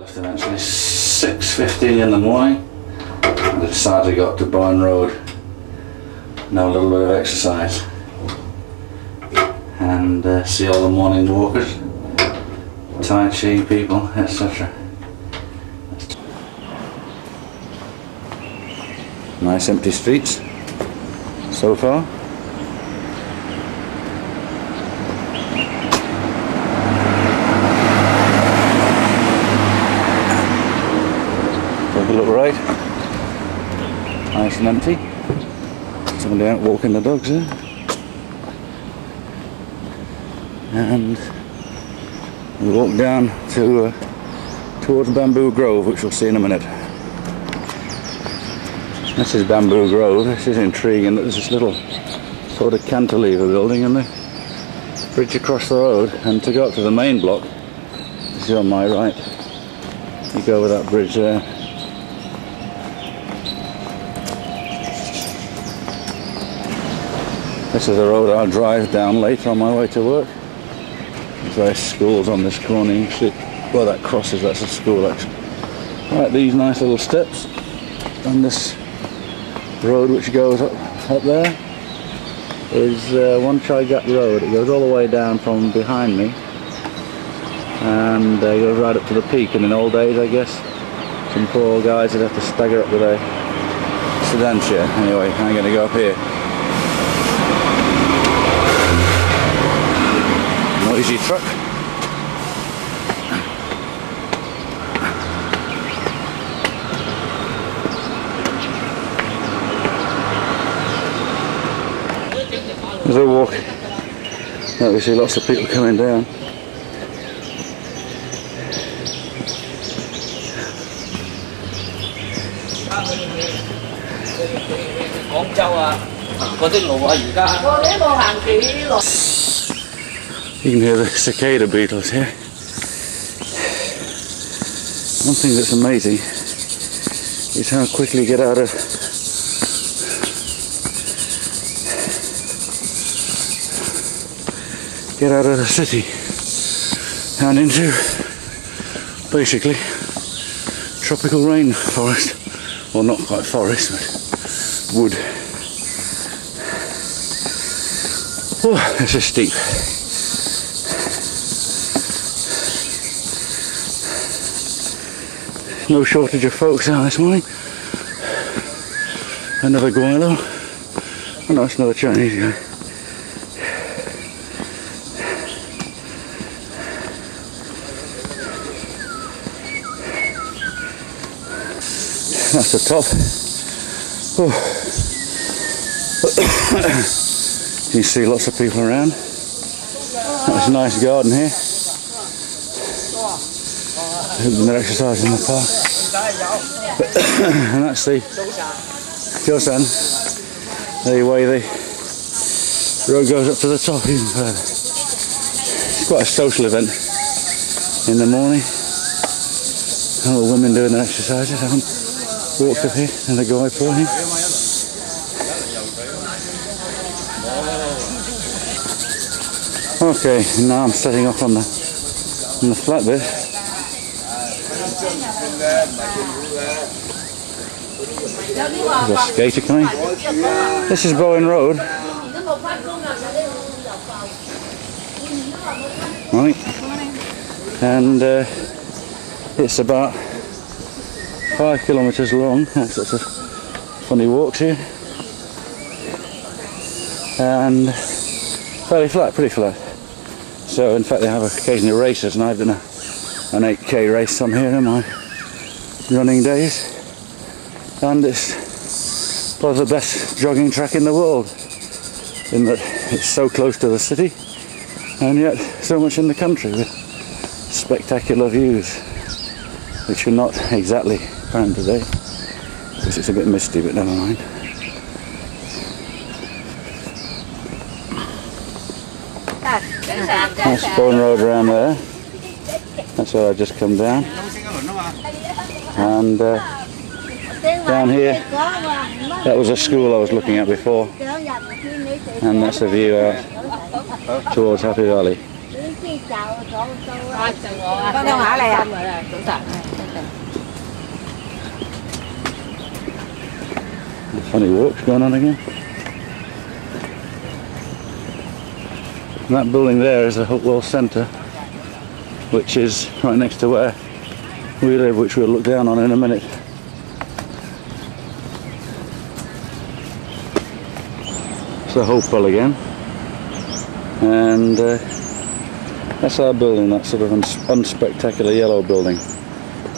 left eventually 6:15 in the morning, and I decided to go up to Bowen Road, now a little bit of exercise, and see all the morning walkers, Tai Chi people, etc. Nice empty streets so far. Take a look right, nice and empty. Somebody out walking the dogs there. And we walk down to towards Bamboo Grove, which we'll see in a minute. This is Bamboo Grove. This is intriguing that there's this little sort of cantilever building and the bridge across the road, and to go up to the main block, this is on my right, you go over that bridge there. This is the road I'll drive down later on my way to work. There's various schools on this corner. You can see where that crosses, that's a school actually. Right, these nice little steps on this road which goes up there is One Chai Gap Road. It goes all the way down from behind me and goes right up to the peak, and in old days I guess some poor guys would have to stagger up with a sedan chair. Anyway, I'm going to go up here. Noisy truck. As I walk, we see lots of people coming down. You can hear the cicada beetles here. One thing that's amazing is how quickly you get out of the city and into basically tropical rainforest. Well, not quite forest, but wood. Oh, this is steep. No shortage of folks out this morning. Another guilo. Oh no, it's another Chinese guy. That's the top. Oh. You see lots of people around. That's a nice garden here. They're exercising in the park. And that's the Kyosan, the way the road goes up to the top even further. It's quite a social event in the morning. All the women doing their exercises. I haven't walked up here and the guy for him. Okay, now I'm setting off on the flat bit. There's a skater coming. This is Bowen Road. Right. And it's about 5 kilometres long. There's lots of funny walks here. And fairly flat, pretty flat. So in fact they have occasionally races, and I've done an 8k race on here in my running days. And it's probably the best jogging track in the world, in that it's so close to the city and yet so much in the country with spectacular views, which are not exactly apparent today because it's a bit misty, but never mind. That's Bowen Road around there. That's where I just come down. And down here, that was a school I was looking at before. And that's the view out towards Happy Valley. Con theo hả này à? Funny walks going on again. And that building there is the Hopewell Centre, which is right next to where we live, which we'll look down on in a minute. It's the Hopewell again, and that's our building, that sort of unspectacular yellow building.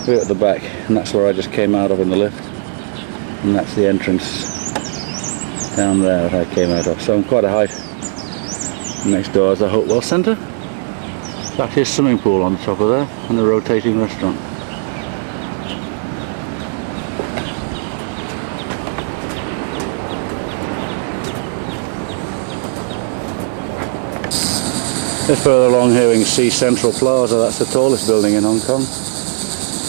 We're at the back, and that's where I just came out of in the lift, and that's the entrance down there that I came out of. So I'm quite a height. Next door is the Hopewell Centre. There's actually a swimming pool on the top of there, and a rotating restaurant. A bit further along here we can see Central Plaza. That's the tallest building in Hong Kong.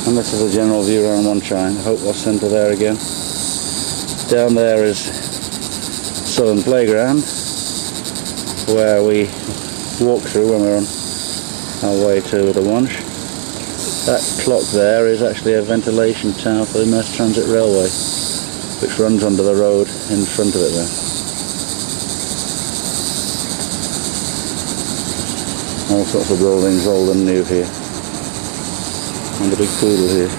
And this is a general view around Wan Chai. The Hopewell Centre there again. Down there is Southern Playground, where we walk through when we're on our way to the Wansh. That clock there is actually a ventilation tower for the Mass Transit Railway, which runs under the road in front of it there. All sorts of buildings, old and new here. And a big poodle here.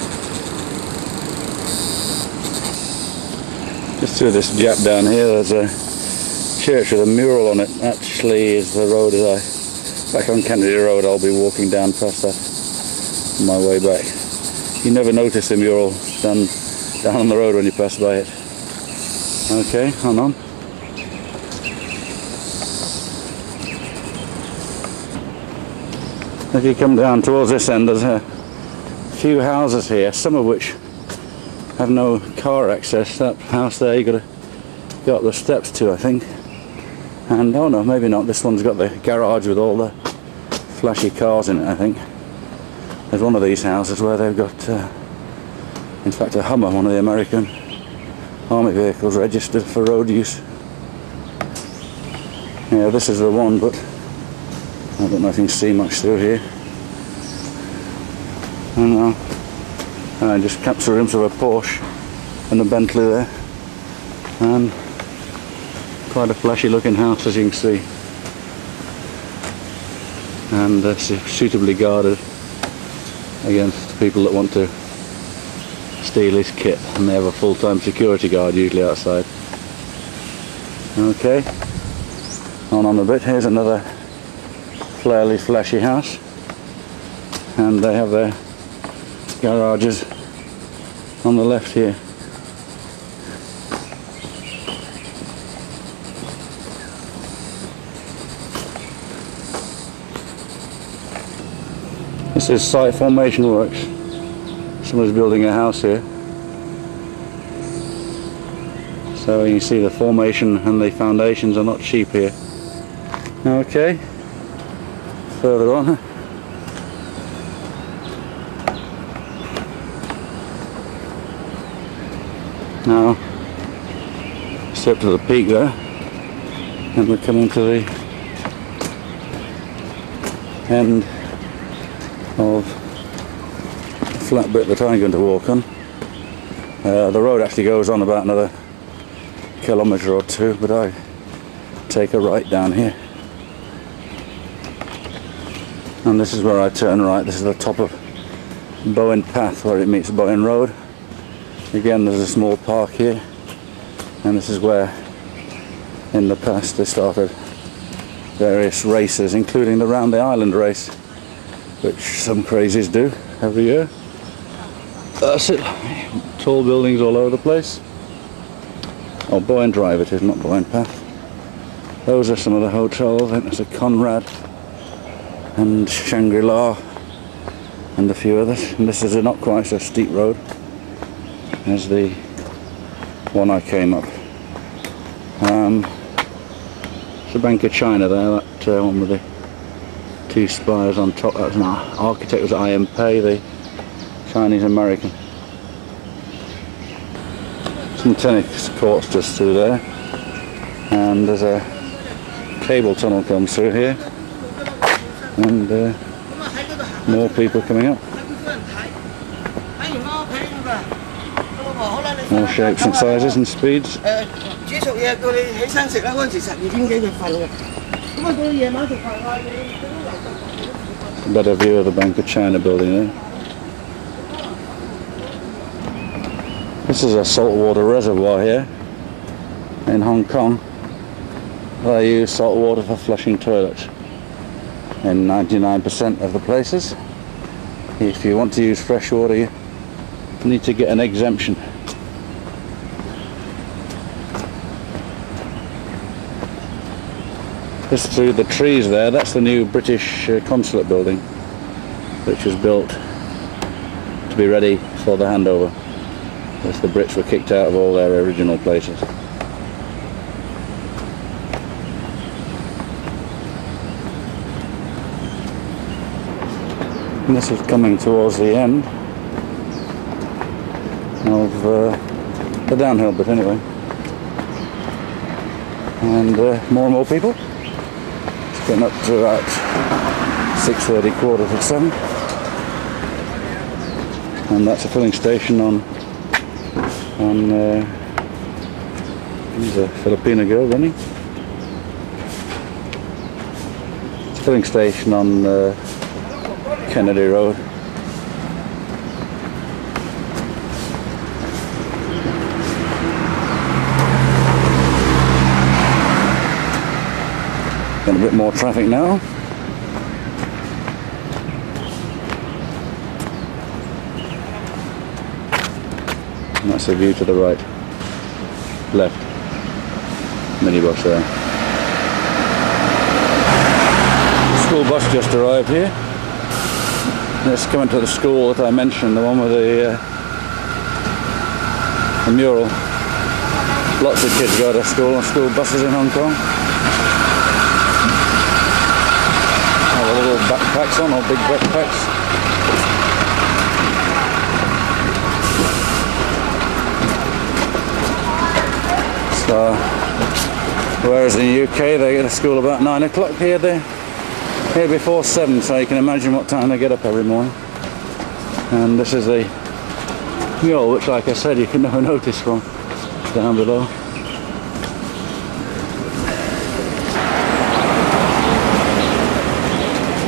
Just through this gap down here, there's a church with a mural on it. Actually is the road as back on Kennedy Road. I'll be walking down past that on my way back. You never notice the mural down on the road when you pass by it. Okay, hang on. If you come down towards this end, there's a few houses here, some of which have no car access. That house there you got to go up the steps to, I think. And oh no, maybe not. This one's got the garage with all the flashy cars in it, I think. There's one of these houses where they've got, in fact, a Hummer, one of the American army vehicles registered for road use. Yeah, this is the one, but I don't know if you can see much through here. And just capture rooms of a Porsche and a Bentley there. And quite a flashy looking house, as you can see. And suitably guarded against people that want to steal his kit. And they have a full-time security guard usually outside. Okay, on a bit. Here's another fairly flashy house, and they have their garages on the left here. This is site formation works. Someone's building a house here. So you see the formation and the foundations are not cheap here. Okay. Further on. Now, step to the peak there, and we're coming to the end of the flat bit that I'm going to walk on. The road actually goes on about another kilometre or two, but I take a right down here. And this is where I turn right. This is the top of Bowen Path where it meets Bowen Road. Again, there's a small park here, and this is where in the past they started various races, including the Round the Island race, which some crazies do every year. That's it. Tall buildings all over the place. Oh, Bowen Drive it is, not Bowen Path. Those are some of the hotels. I think there's a Conrad and Shangri-La and a few others. And this is not quite so steep road as the one I came up. It's the Bank of China there, that one with the two spires on top. That's an architect, was I.M. Pei, the Chinese American. Some tennis courts just through there, and there's a cable tunnel comes through here. and more people coming up. More shapes and sizes and speeds. Better view of the Bank of China building there. This is a saltwater reservoir here in Hong Kong. They use salt water for flushing toilets in 99% of the places. If you want to use fresh water, you need to get an exemption. Just through the trees there, that's the new British Consulate building, which was built to be ready for the handover, as the Brits were kicked out of all their original places. And this is coming towards the end of the downhill bit anyway. And more and more people. It's getting up to about 6:30, 6:45. And that's a filling station on there's a Filipino girl running. It's a filling station on Kennedy Road. Got a bit more traffic now. And that's the view to the right. Left. Minibus there. The school bus just arrived here. It's coming to the school that I mentioned, the one with the mural. Lots of kids go to school on school buses in Hong Kong. Have little backpacks on, or big backpacks. So, whereas in the UK they get to school about 9 o'clock, here before 7, so you can imagine what time they get up every morning. And this is the mural, which, like I said, you can never notice from down below.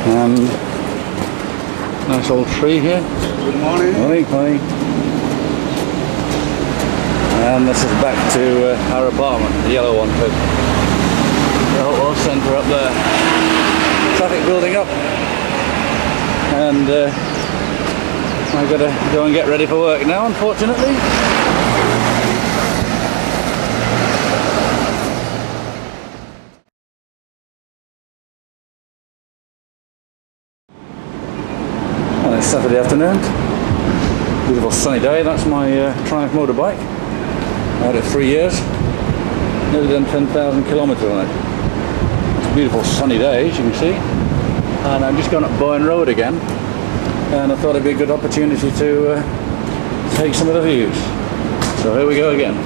And nice old tree here. Good morning. Morning, morning. And this is back to our apartment, the yellow one, with the whole centre up there. Traffic building up, and I've got to go and get ready for work now, unfortunately. And it's Saturday afternoon, beautiful sunny day. That's my Triumph motorbike. I had it 3 years, nearly done 10,000 kilometres on it. Beautiful sunny day, as you can see, and I'm just going up Bowen Road again, and I thought it'd be a good opportunity to take some of the views. So here we go again.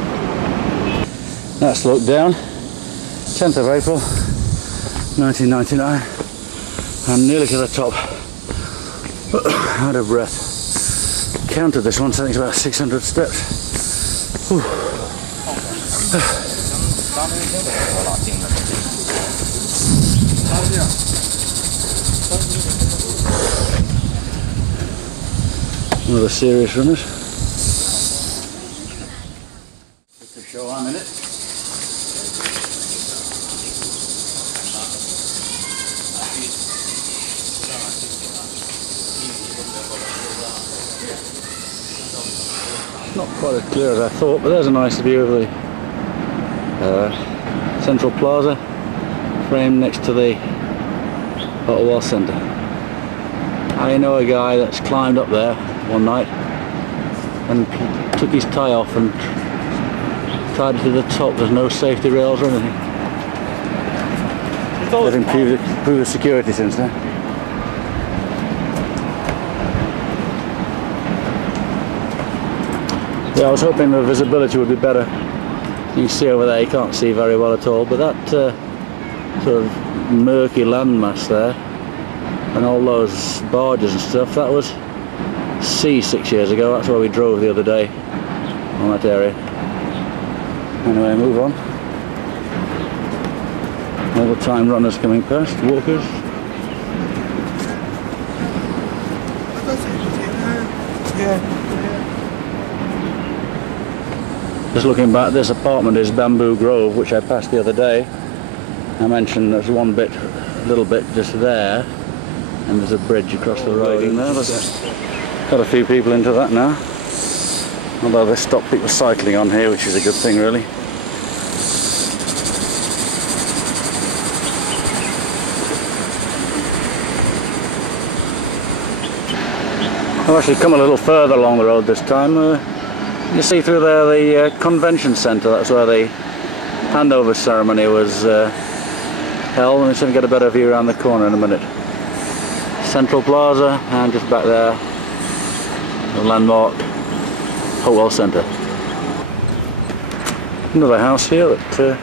That's look down, 10th of April 1999. I'm nearly to the top. Out of breath. Counted this one, so I think it's about 600 steps. Whew. One of the serious runners. Just to show I'm in it. Not quite as clear as I thought, but there's a nice view of the Central Plaza, framed next to the Ottawa Centre. I know a guy that's climbed up there one night and took his tie off and tied it to the top. There's no safety rails or anything. They've improved the security since then. Yeah, I was hoping the visibility would be better. You can see over there, you can't see very well at all, but that sort of murky landmass there and all those barges and stuff. That was sea 6 years ago. That's where we drove the other day, on that area. Anyway, move on. All the time runners coming past, walkers. Just looking back, this apartment is Bamboo Grove, which I passed the other day. I mentioned there's one bit, a little bit just there, and there's a bridge across the road in there. There's got a few people into that now, although they stopped people cycling on here, which is a good thing really. I've actually come a little further along the road this time. You see through there the convention centre. That's where the handover ceremony was held, and we're going to get a better view around the corner in a minute. Central Plaza, and just back there, the landmark Hopewell Centre. Another house here, that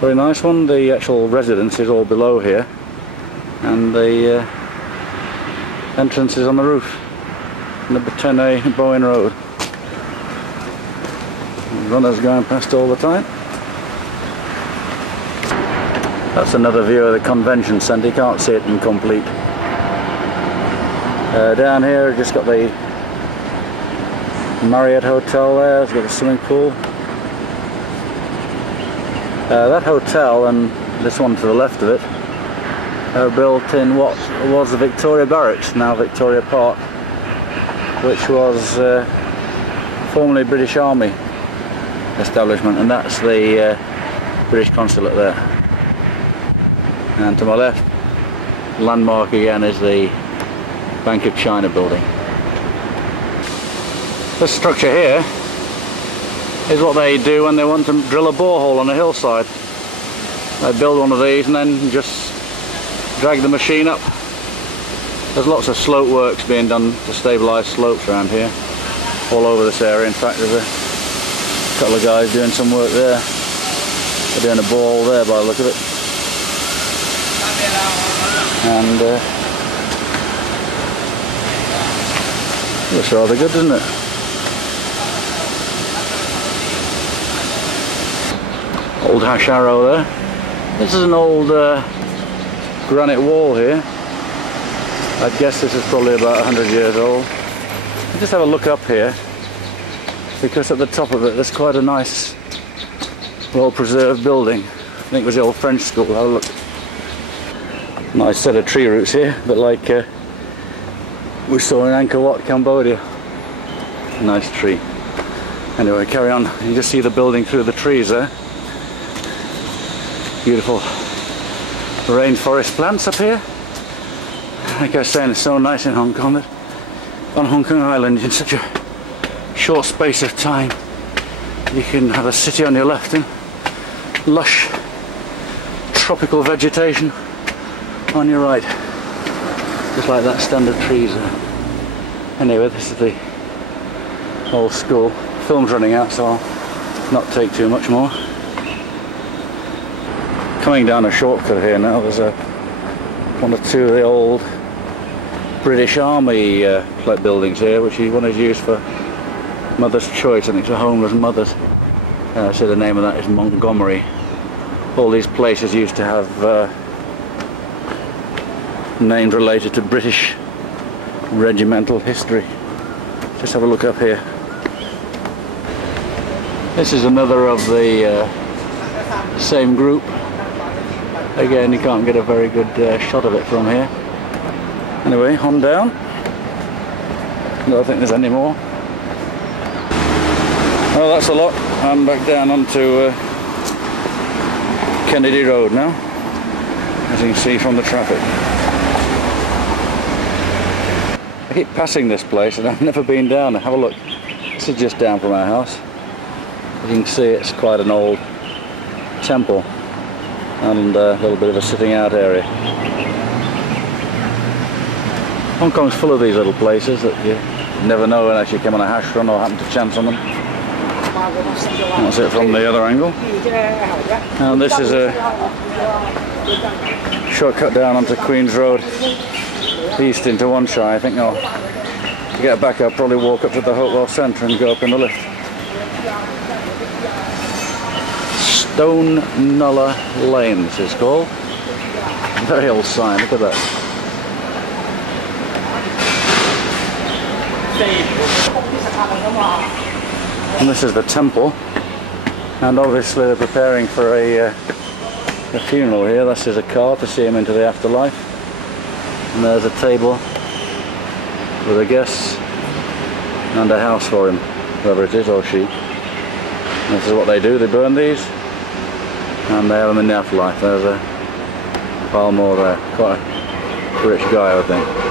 very nice one. The actual residence is all below here, and the entrance is on the roof. Number 10A Bowen Road. Runners going past all the time. That's another view of the convention centre. You can't see it incomplete. Down here, just got the Marriott Hotel there. It's got a swimming pool. That hotel and this one to the left of it are built in what was the Victoria Barracks, now Victoria Park, which was formerly British Army establishment, and that's the British Consulate there. And to my left, landmark again is the Bank of China building. This structure here is what they do when they want to drill a borehole on a hillside. They build one of these and then just drag the machine up. There's lots of slope works being done to stabilise slopes around here, all over this area. In fact, there's a couple of guys doing some work there. They're doing a borehole there by the look of it. And looks rather good, doesn't it? Old hash arrow there. This is an old granite wall here. I'd guess this is probably about 100 years old. Just have a look up here, because at the top of it there's quite a nice, well-preserved building. I think it was the old French school. Have a look. Nice set of tree roots here, a bit like we saw in Angkor Wat, Cambodia. Nice tree. Anyway, carry on. You just see the building through the trees there. Beautiful rainforest plants up here. Like I was saying, it's so nice in Hong Kong that on Hong Kong Island, in such a short space of time, you can have a city on your left and lush tropical vegetation on your right, just like that stand of trees there. Anyway, this is the old school. Film's running out, so I'll not take too much more. Coming down a shortcut here now, there's one or two of the old British Army buildings here, which one is used for Mother's Choice. I think it's for homeless mothers. So the name of that is Montgomery. All these places used to have names related to British regimental history. Just have a look up here. This is another of the same group. Again, you can't get a very good shot of it from here. Anyway, on down. I don't think there's any more. Well, that's a lot. I'm back down onto Kennedy Road now, as you can see from the traffic. I keep passing this place and I've never been down there. Have a look. This is just down from our house. As you can see, it's quite an old temple and a little bit of a sitting out area. Hong Kong's full of these little places that you never know unless you come on a hash run or happen to chance on them. That's it from the other angle. And this is a shortcut down onto Queen's Road, east into Wanshire. I think to get back I'll probably walk up to the Hopewell Centre and go up in the lift. Stone Nulla Lane this is called. Very old sign, look at that. And this is the temple, and obviously they're preparing for a funeral here. This is a car to see him into the afterlife, and there's a table with the guests and a house for him, whoever it is or she. And this is what they do, they burn these and they have them in the afterlife. There's a pile more there, quite a rich guy I think.